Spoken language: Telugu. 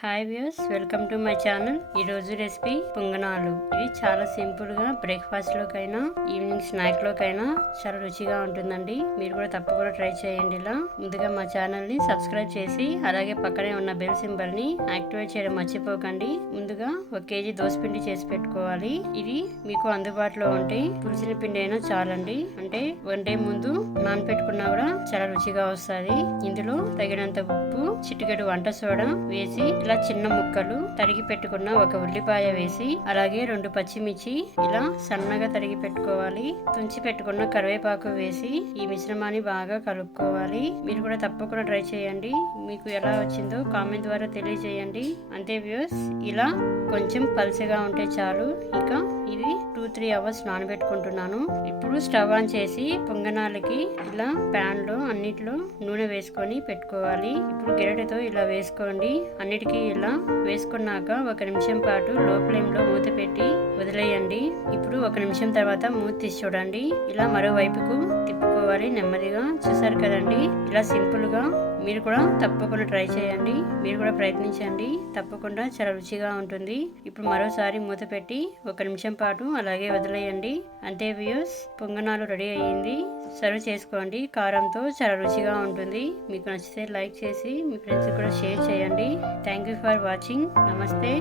Hi views, welcome to my channel. ఈరోజు రెసిపీ పొంగనాలు. ఇది చాలా సింపుల్గా బ్రేక్ఫాస్ట్లోకైనా ఈవినింగ్ స్నాక్లోకైనా చాలా రుచిగా ఉంటుందండి. మీరు కూడా తప్పకుండా ట్రై చేయండి. ఇలా ముందుగా మా ఛానల్ని సబ్స్క్రైబ్ చేసి అలాగే పక్కనే ఉన్న బెల్ సింబల్ని యాక్టివేట్ చేయడం మర్చిపోకండి. ముందుగా 1 కేజీ దోసపిండి చేసి పెట్టుకోవాలి. ఇది మీకు అందుబాటులో ఉంటే పులిసిన పిండి అయినా చాలండి. అంటే 1 డే ముందు నానపెట్టుకున్నా కూడా చాలా రుచిగా వస్తుంది. ఇందులో తగినంత ఉప్పు, చిటికెడు వంట సోడా వేసి ఇలా చిన్న ముక్కలు తరిగి పెట్టుకున్న 1 ఉల్లిపాయ వేసి అలాగే 2 పచ్చిమిర్చి ఇలా సన్నగా తరిగి పెట్టుకోవాలి. తుంచి పెట్టుకున్న కరివేపాకు వేసి ఈ మిశ్రమాన్ని బాగా కలుపుకోవాలి. మీరు కూడా తప్పకుండా ట్రై చేయండి. మీకు ఎలా వచ్చిందో కామెంట్ ద్వారా తెలియజేయండి. అంతే వ్యూస్, ఇలా కొంచెం పల్చగా ఉంటే చాలు. ఇక ఇది 2-3 అవర్స్ నానబెట్టుకుంటున్నాను. ఇప్పుడు స్టవ్ ఆన్ చేసి పొంగనాలకి ఇలా ప్యాన్ లో అన్నిట్లో నూనె వేసుకొని పెట్టుకోవాలి. ఇప్పుడు గెరటితో ఇలా వేసుకోండి. అన్నిటికీ ఇలా వేసుకున్నాక 1 నిమిషం పాటు లో ఫ్లేమ్ లో మూత పెట్టి వదిలేయండి. ఇప్పుడు 1 నిమిషం తర్వాత మూత తీసి చూడండి. ఇలా మరోవైపుకు తిప్పుకోవాలి నెమ్మదిగా. చూసారు కదండి, ఇలా సింపుల్ గా మీరు కూడా తప్పకుండా ట్రై చేయండి. మీరు కూడా ప్రయత్నించండి, తప్పకుండా చాలా రుచిగా ఉంటుంది. ఇప్పుడు మరోసారి మూత పెట్టి 1 నిమిషం పాటు అలాగే వదిలేయండి. అంతే వ్యూస్, పొంగనాలు రెడీ అయ్యింది. సర్వ్ చేసుకోండి. కారంతో చాలా రుచిగా ఉంటుంది. మీకు నచ్చితే లైక్ చేసి మీ ఫ్రెండ్స్ కూడా షేర్ చేయండి. Thank you for watching. నమస్తే.